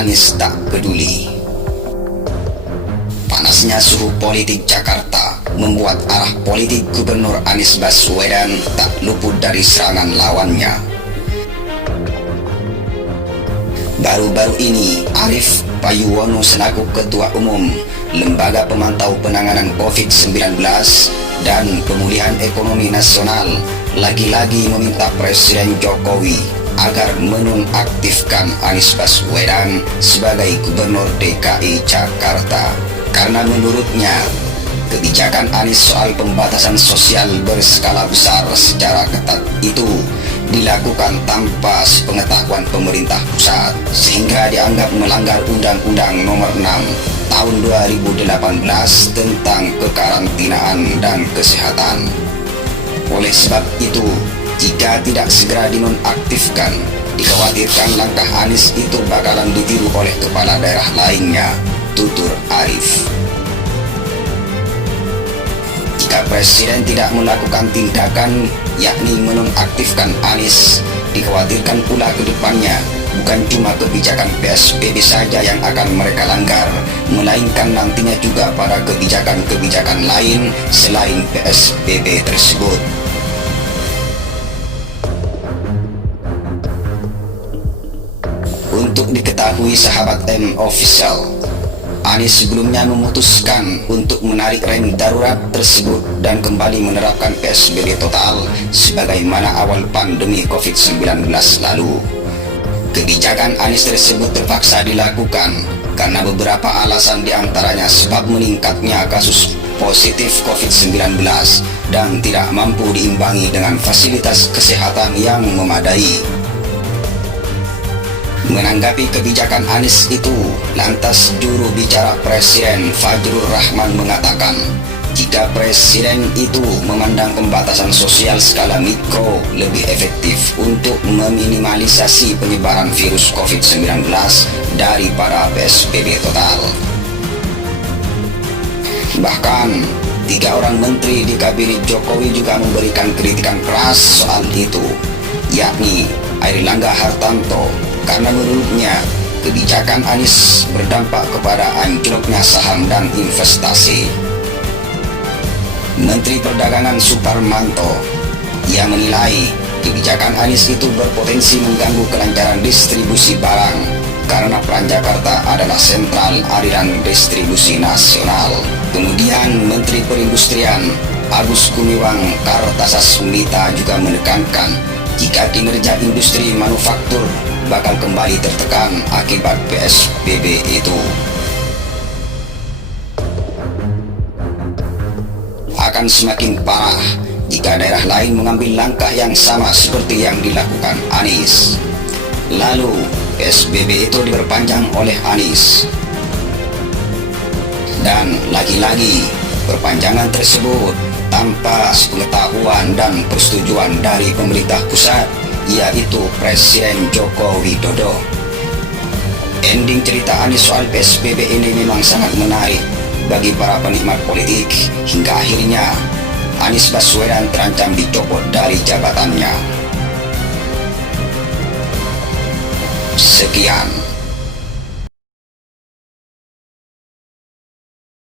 Anies tak peduli. Panasnya suhu politik Jakarta membuat arah politik Gubernur Anies Baswedan tak luput dari serangan lawannya. Baru-baru ini, Arief Payuwono selaku Ketua Umum Lembaga Pemantau Penanganan COVID-19 dan Pemulihan Ekonomi Nasional lagi-lagi meminta Presiden Jokowi agar menonaktifkan Anies Baswedan sebagai Gubernur DKI Jakarta. Karena menurutnya, kebijakan Anies soal pembatasan sosial berskala besar secara ketat itu dilakukan tanpa sepengetahuan pemerintah pusat, sehingga dianggap melanggar Undang-Undang Nomor 6 Tahun 2018 tentang kekarantinaan dan kesehatan. Oleh sebab itu, jika tidak segera dinonaktifkan, dikhawatirkan langkah Anies itu bakalan ditiru oleh kepala daerah lainnya, tutur Arief. Jika Presiden tidak melakukan tindakan yakni menonaktifkan Anies, dikhawatirkan pula ke depannya bukan cuma kebijakan PSBB saja yang akan mereka langgar, melainkan nantinya juga pada kebijakan-kebijakan lain selain PSBB tersebut. Untuk diketahui sahabat M Official, Anies sebelumnya memutuskan untuk menarik rem darurat tersebut dan kembali menerapkan PSBB total sebagaimana awal pandemi COVID-19 lalu. Kebijakan Anies tersebut terpaksa dilakukan karena beberapa alasan, diantaranya sebab meningkatnya kasus positif COVID-19 dan tidak mampu diimbangi dengan fasilitas kesehatan yang memadai. Menanggapi kebijakan Anies itu, lantas juru bicara Presiden Fajrul Rahman mengatakan, jika Presiden itu memandang pembatasan sosial skala mikro lebih efektif untuk meminimalisasi penyebaran virus COVID-19 daripada PSBB total. Bahkan, 3 orang menteri di kabinet Jokowi juga memberikan kritikan keras soal itu, yakni Airlangga Hartarto, karena menurutnya kebijakan Anies berdampak kepada anjloknya saham dan investasi. Menteri Perdagangan Suparmanto yang menilai kebijakan Anies itu berpotensi mengganggu kelancaran distribusi barang karena Peran Jakarta adalah sentral aliran distribusi nasional. Kemudian Menteri Perindustrian Agus Gumiwang Kartasasmita juga menekankan jika kinerja industri manufaktur bakal kembali tertekan akibat PSBB itu. Akan semakin parah jika daerah lain mengambil langkah yang sama seperti yang dilakukan Anies. Lalu PSBB itu diperpanjang oleh Anies. Dan lagi-lagi perpanjangan tersebut tanpa sepengetahuan dan persetujuan dari pemerintah pusat, yaitu Presiden Joko Widodo. Ending cerita Anies soal PSBB ini memang sangat menarik bagi para penikmat politik, hingga akhirnya Anies Baswedan terancam dicopot dari jabatannya. Sekian.